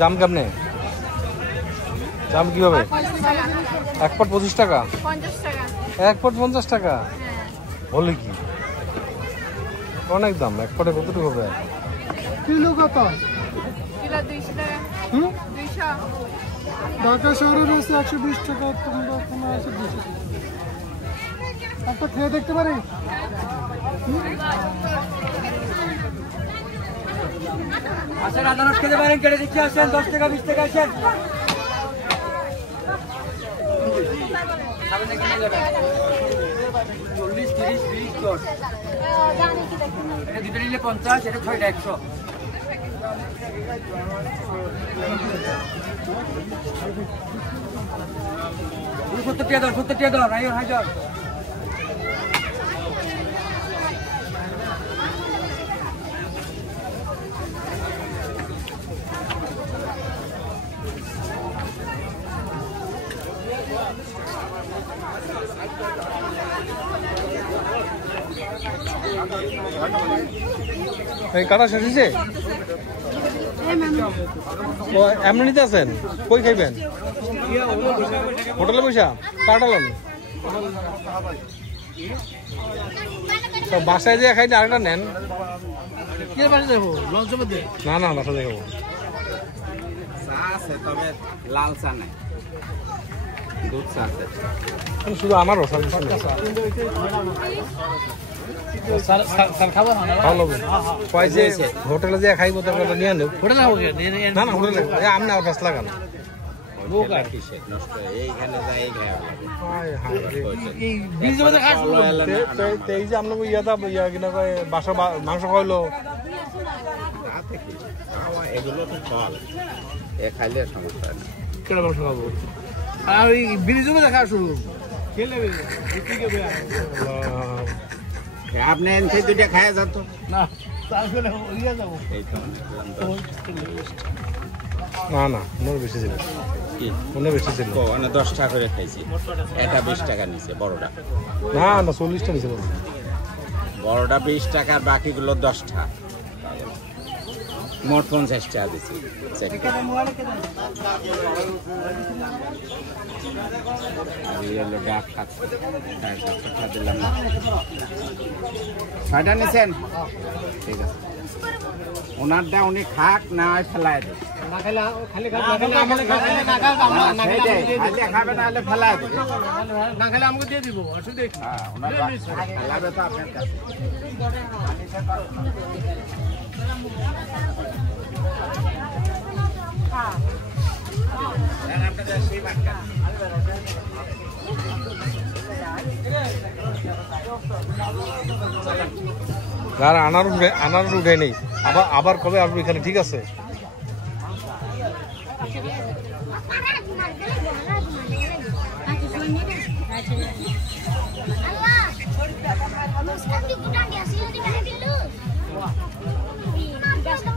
জাম কেমনে? জাম কিভাবে? 1 পট 25 টাকা, 1 পট 50 টাকা। বলে কি অনেক দাম। 1 পটে কতটুকু হবে? কিলো কত? কিলো 200 টাকা। 200। ঢাকা শহরে রয়েছে 120 টাকা, তোমরা ওখানে আছে 200 টাকা। একটা খেয়ে দেখতে পারি? আসেন, আনারস খেতে পারেন, কেটে দিচ্ছি। আসেন, 10 টাকা 20 টাকা। আসেন 40 30 20 10। এটা দুটো নিলে 50, এটা 100। 70 টাকা দাও, 70 টাকা দাও। রাইও হাজার। এই কাটা শেষ হয়েছে? এমনি নিতে আছেন? কই খাইবেন? হোটেলে বসা কাটালেন? বাসায় দিয়ে খাইনি, আরেকটা নেন। না না, বাসা দিয়ে খাবো। লাল চা নাই, দুধ চা আছে। শুধু আমারও হোটেলে যে খাইবো নিয়ে নেব। না না, হোটেলে আমি আর ব্যস্ত লাগানো। এই যে আপনার কিনা কয় বাসা মাংস খাইলো, এগুলো তো ফল, এ খাইলে সমস্যা নেই। কেন মাংস খাবো? আর ওই ব্রিজ দেখা শুরু আপনি এনথে দুইটা খায়া যাত না। না না, মনে বেশি ছিল, মনে বেশি ছিল। 10 টাকা করে খাইছি, এটা 20 টাকা নিছে বড়টা। না না, 40টা নিছে বড়টা 20 টাকা, বাকিগুলো 10 টাকা, মোট 50 টাকা দিচ্ছি। ছয়টা নিছেন? ঠিক আছে, ওনারটা উনি খাক না ফেলায় দেয়। খাবে না হলে ফেলায় দেবে, না খেলে আমাকে দিয়ে দিব। ফেলাবে তো আপনার কাছে। আনারস উঠে নেই, আবার কবে আসবো এখানে? ঠিক আছে, Allah.